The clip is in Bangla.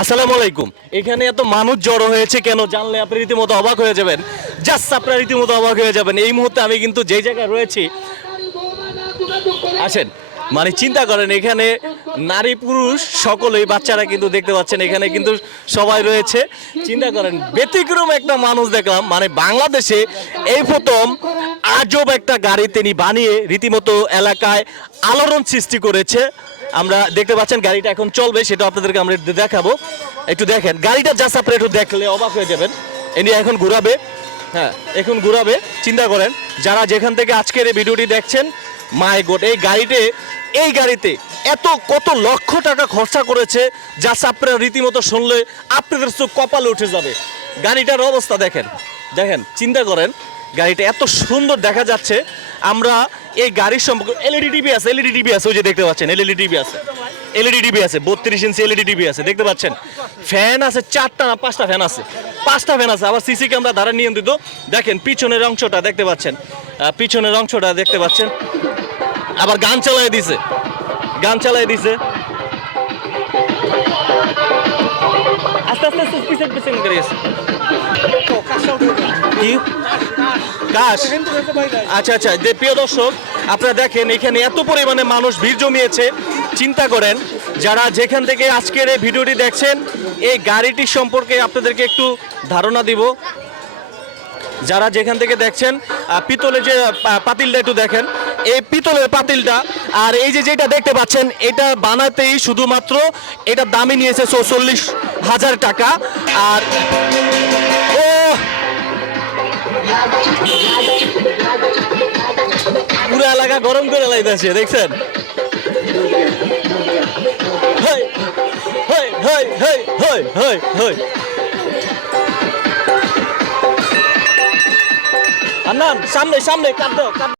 আসসালামু আলাইকুম। এখানে এত মানুষ জড়ো হয়েছে কেন জানলে আপনি রীতিমতো অবাক হয়ে যাবেন। জাস্ট আপনার রীতিমতো অবাক হয়ে যাবেন। এই মুহূর্তে আমি কিন্তু যেই জায়গায় রয়েছি, আসেন। মানে চিন্তা করেন, এখানে নারী পুরুষ সকলেই, বাচ্চারা কিন্তু দেখতে পাচ্ছেন, এখানে কিন্তু সবাই রয়েছে। চিন্তা করেন, ব্যতিক্রম একটা মানুষ দেখলাম মানে বাংলাদেশে এই প্রথম আজব একটা গাড়ি তিনি বানিয়ে রীতিমতো এলাকায় আলোড়ন সৃষ্টি করেছে। আমরা দেখতে পাচ্ছেন গাড়িটা এখন চলবে, সেটা আপনাদেরকে আমরা দেখাবো। একটু দেখেন, গাড়িটা জাস্ট আপনি একটু দেখলে অবাক হয়ে যাবেন। এনি এখন ঘুরাবে হ্যাঁ এখন ঘুরাবে, চিন্তা করেন, যারা যেখান থেকে আজকের এই ভিডিওটি দেখছেন মাই গোট এই গাড়িতে এই গাড়িতে এত কত লক্ষ টাকা খরচা করেছে যা আপনারা রীতিমতো শুনলে আপনাদের চোখ কপালে উঠে যাবে। গাড়িটার অবস্থা দেখেন দেখেন, চিন্তা করেন, গাড়িটা এত সুন্দর দেখা যাচ্ছে। আমরা এই গাড়ির সম্পর্কে এলইডি টিভি আছে এলইডি টিভি আছে, ওই যে দেখতে পাচ্ছেন এলইডি টিভি আছে। এলইডি টিভি আছে, বত্রিশ ইঞ্চি এলইডি টিভি আছে, দেখতে পাচ্ছেন? ফ্যান আছে, চারটা না, পাঁচটা ফ্যান আছে। পাঁচটা ফ্যান আছে, আবার সিসি ক্যামেরা দ্বারা নিয়ন্ত্রিত। দেখেন, পিছনের অংশটা দেখতে পাচ্ছেন। পিছনের অংশটা দেখতে পাচ্ছেন। আবার গান চালাই দিছে। গান চালাই দিছে। আস্তে আস্তে আস্তে পিছন পিছন করে গেছে। কি? কাশ আচ্ছা আচ্ছা যে প্রিয় দর্শক আপনারা দেখেন এখানে এত পরিমাণে মানুষ ভিড় জমিয়েছে। চিন্তা করেন যারা যেখান থেকে আজকের এই ভিডিওটি দেখছেন এই গাড়িটির সম্পর্কে আপনাদেরকে একটু ধারণা দিব। যারা যেখান থেকে দেখছেন আহ, পিতলের যে পাতিলটা একটু দেখেন। এই পিতলের পাতিলটা। আর এই যে যেটা দেখতে পাচ্ছেন, এটা বানাতেই শুধুমাত্র এটা দামি নিয়েছে চৌচল্লিশ হাজার টাকা। আর ও! পুরো এলাকা গরম করে লাইতেছে, দেখছেন? সামনে সামনে কাট